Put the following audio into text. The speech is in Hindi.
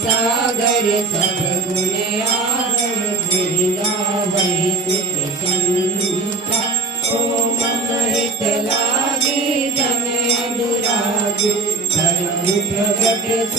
सागर सब गुण आगर वृंदावै सुख संता ओ मन हित लागी जन अनुराग धर्म प्रगट